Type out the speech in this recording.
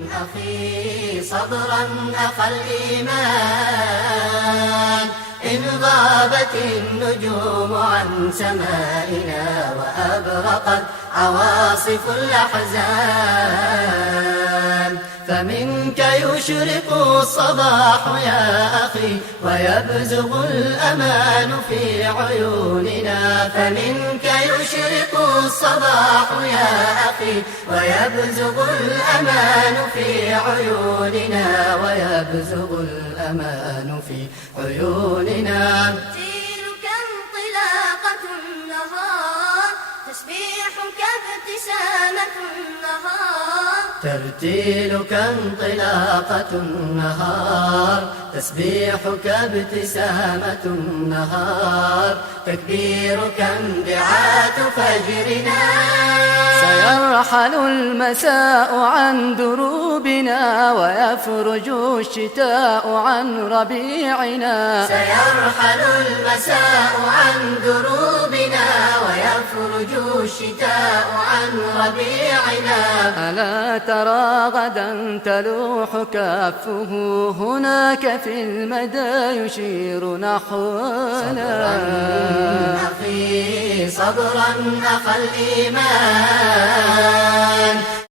أخي صبرا أخا الإيمان، إن غابت النجوم عن سمائنا وأبرقت عواصف الأحزان، فمنك يشرق الصباح يا أخي ويبزغ الأمان في عيوننا، فمنك يشرق الصباح يا أخي ويبزغ الأمان في عيوننا، ويبزغ الأمان في عيوننا. ترتيلك انطلاقة النهار، تسبيحك ابتسامة النهار، ترتيلك انطلاقة النهار، تسبيحك ابتسامة النهار، تكبيرك انبعاث فجرنا. سيرحل المساء عن دروبنا ويفرج الشتاء عن ربيعنا، سيرحل المساء عن دروبنا ويفرج الشتاء عن ربيعنا. ألا ترى غدا تلوح كفه هناك في المدى يشير نحونا. أخي صبرا أخا الإيمان،